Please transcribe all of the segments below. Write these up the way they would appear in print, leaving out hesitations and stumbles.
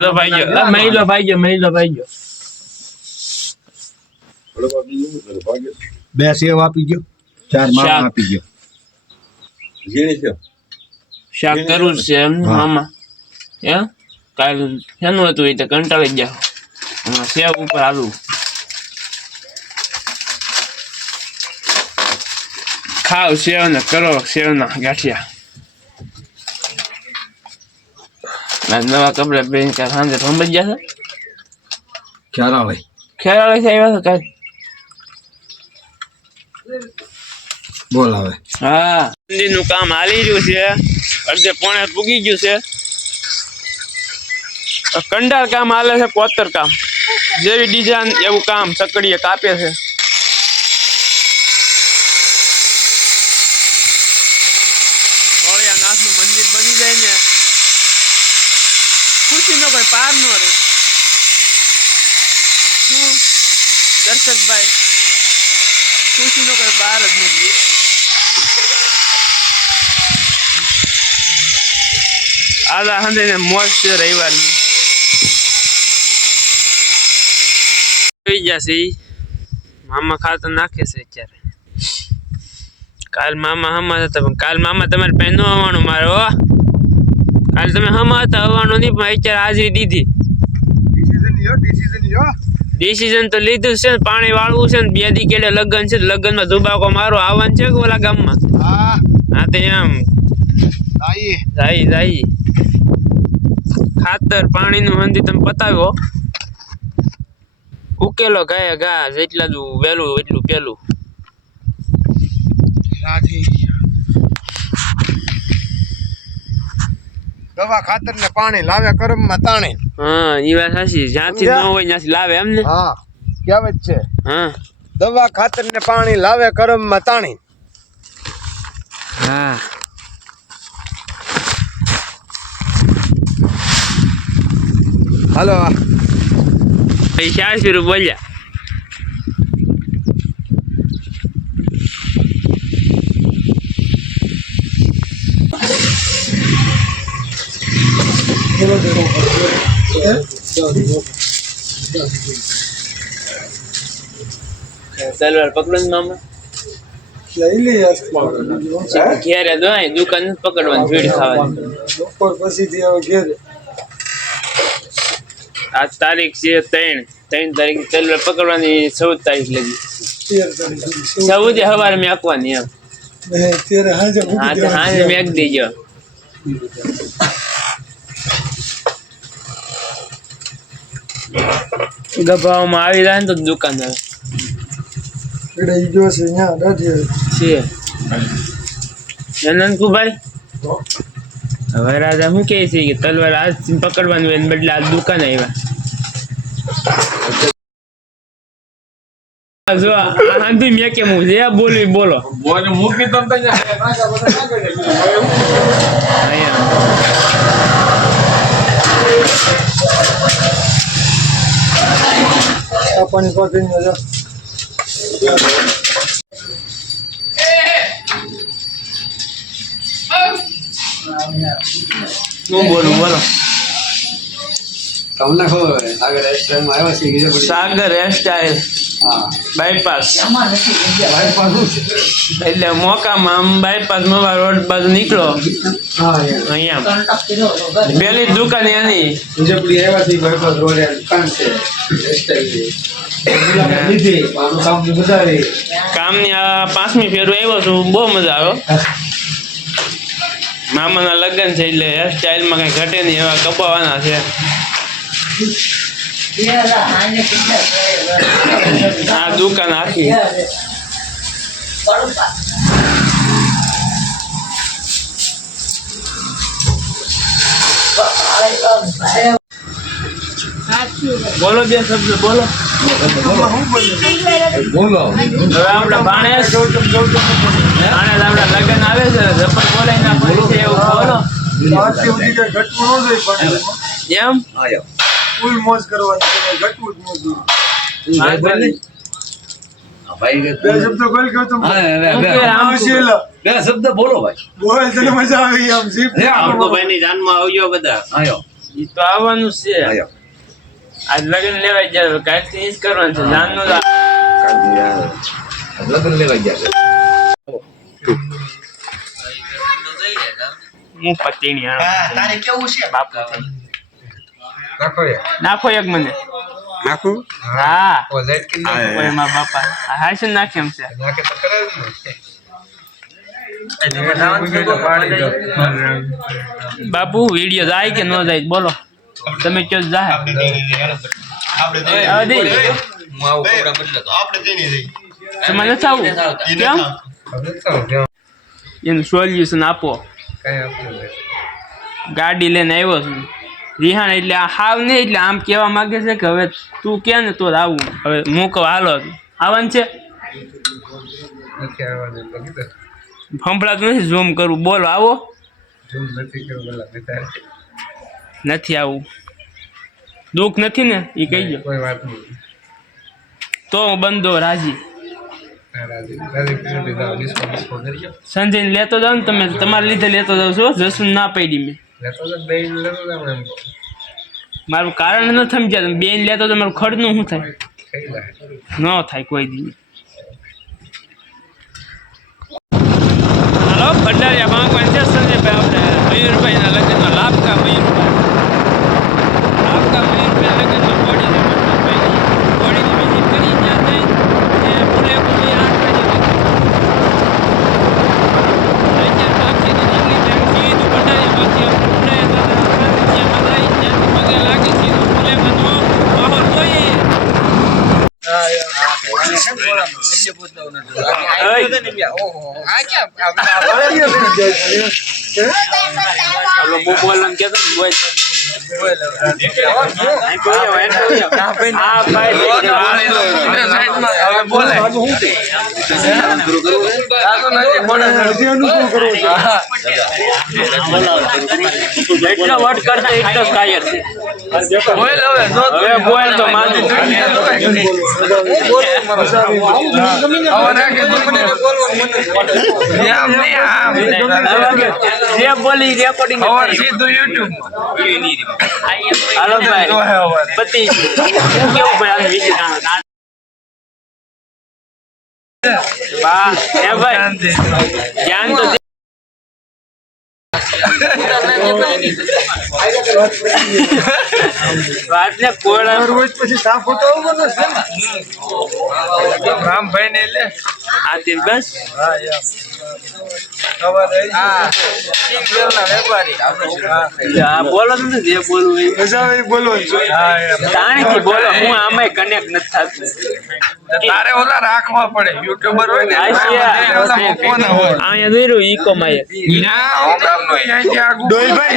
લો ભાઈ ગયો મહિલો ભાઈ ગયો બે સેવ આપી ગયો, 4 માવા આપી ગયો. શાક કરવું છે એમ મામા એમ કાલ શેનું હતું એ તો કંટાળી ગયા સેવ ઉપર આલુ ખાવ સેવ ને કરો સેવ ના ગાંઠિયા નવા કપડા પહેરીને કાલ સાંજે રમવા ગયા છે ખેરાળે આવ્યા છે કાલ બોલ હવે. હા મંદિરનું કામ હાલી રહ્યું છે, અડધે પોણે પૂગી ગયું છે. કંડાર કામ હાલે છે, કોતર કામ જેવી ડિઝાઇન એવું કામ સકડીએ કાપે છે. ભોળિયાનાથનું મંદિર બની જાય ને ખુશીનો કોઈ પાર ન રહે. શું દર્શકભાઈ, ખુશીનો કોઈ પાર જ નથી. આદા હંદે મોજ છે રવિવારની. જોઈ જશે મામા ખાતર નાખે છે અત્યારે. કાલ મામા હમા હતા પણ કાલ મામા તમારે પાસે ન આવવાનું મારે હો. કાલ તમે હમા હતા આવવાનું નહીં પણ અત્યારે હાજરી દીધી. ડિસિઝન તો લીધું છે ને, પાણી વાળવું છે ને, 2 દી કેડે લગ્ન છે, લગ્નમાં ધુબાકો મારો આવવાનું છે કે ઓલા ગામમાં. હા તો એમ જાય ખાતર પાણીનું મંદિર તમે પતાવ્યો ઉકેલો ગાય ગા જેટલા વહેલું એટલું પેલું. દવા ખાતર ને પાણી લાવે કરમ માં તાણે. હા એ વાત સાચી, જ્યાંથી ન હોય ત્યાંથી લાવે એમ ને. હા કહેવત છે. હા દવા ખાતર ને પાણી લાવે કરમ માં તાણી. હા હાલો 400 રૂપિયા બોલ્યા. તલવાર પકડો ને મામા લઈ લે ઘેરે દોય દુકાન પકડવાની ભીડ ખાવાની. બપોર પછી થી હવે ઘેરે. આજ તારીખ છે 3 તારીખ તલવાર પકડવાની 14 તારીખ લગી. 14 સવારે મેકવાની એમ. હાજે મેક દેજો. ગભાવમાં આવી જાય ને તો દુકાન હવે નંદકુભાઈ હવે રાજા શું કહે છે કે તલવાર આજ પકડવાનું હોય બદલે આજ દુકાન આવ્યા. જો આંધી મેં કેમ છે બોલવી બોલો. પાણી પાકી મજા. હું બોલું બોલો. તમને ખબર હોય સાગર હેરસ્ટાઈલમાં આવ્યા છે સાગર હેરસ્ટાઈલ બાયપાસ એટલે મોકામાં આમ બાયપાસ મવા રોડ બાજુ નીકળો અહીંયા પેલી જ દુકાન એની કામની આ 5મી ફેરું આવ્યો છું, બહુ મજા આવ્યો. મામાના લગ્ન છે એટલે હેરસ્ટાઈલમાં કઈ ઘટે નહીં એવા કપાવાના છે. આ દુકાન આખી બોલો બે શબ્દ બોલો. હવે આપડા ભાણેજ આપડા લગ્ન આવે છે, જપન બોલાઈ ના પડી છે એવું બોલો. એમ ફૂલ મોજ કરવાની, ઘટવું જ મોજ. ભાઈ બે શબ્દ બોલ કે તમે. બે શબ્દ બોલો ભાઈ. બોલ તને મજા આવી આમ જીપ. આપણો ભાઈ ની જાનમાં આવજો બધા. આયો ઈ તો આવવાનું છે આજ લગ્ન લેવા જાય કાલથી ઈ જ કરવાનું છે જાનનું લગ્ન લેવા ગયા હું પતિની તારે કેવું છે બાપુ નાખો નાખો એક મને નાખું હા ઓ લાઈટ કે ઓય માં બાપા હા છે નાખે એમ છે નાખે તો કરાવ બાપુ વિડિયો જાય કે ન જાય બોલો તમે કયો જાય આપણે તેની જઈ તમારે નથી આવું કેમ એનું સોલ્યુશન આપો ગાડી લઈને આવ્યો છું રિહાણ એટલે આ હાવ નહીં એટલે આમ કહેવા માંગે છે કે હવે તું કે ને તો આવું હવે હું કહું હાલો આવવાનું છે સંભળાતું નથી ઝૂમ કરવું બોલો આવો નથી આવું દુઃખ નથી ને એ કહી દો કોઈ વાત નહીં તો હું બંધો રાજી સંજય લેતો જાવ ને તમે તમારા લીધે લેતો જાવ છો જસુન ના પડી મેં મારું કારણ ન સમજ્યા તમે બેન લેતો તો મારું ખર્ચનું શું થાય ન થાય કોઈ દી હાલો ભંડારિયા માંગવાનું છે સંજયભાઈ આપણે મયુરભાઈના લગ્નમાં લાભકા મયુરભાઈ લગ્નમાં બોડીને બોડીની વિઝિટ કરી ત્યાં જઈ અને ફૂલે ફૂલી 8 વાગે બાકી નીકળી જાય સીધું ભંડારિયા બાકી આપણે લાગે સીધું ફૂલેમાં તો માહોલ જોઈએ બોલવાનું કેતો ને બોલ એટલો વટ કરશે એટલો કાયર છે હવે બોલ તો માનું જે બોલી રેકોર્ડિંગ સીધું યુટ્યુબ હાલો ભાઈ પતિ કેવું ભાઈ આ વિશે વાહ હે ભાઈ ધ્યાન તો વાત ને કોળા રોજ પછી સાફ ફોટો આવવાનો છે રામભાઈ ને લે આ તે બસ હા યાર ખબર હા સિંગલના વેપારી આ બોલો ને જે બોલવું એ મજા આવે બોલવાનું છે હા યાર તાણીથી બોલો હું આમાંય કનેક્ટ નથી થતું તારે ઓલા રાખવા પડે યુટ્યુબર હોય ને અહીંયા ફોન હોય જોઈ ઈકો માં ના ઓમ નો અહીંયા આગુ ડોલભાઈ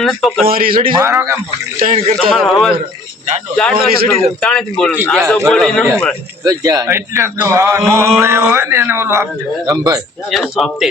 ને તમારી મારો કેમ પકડી ત્રણ કરતા તમારો અવાજ તાણીથી બોલો આ તો બોલી ન મળે એટલે જ આ નો હોય ને એને ઓલો આપજો એને સોંપતે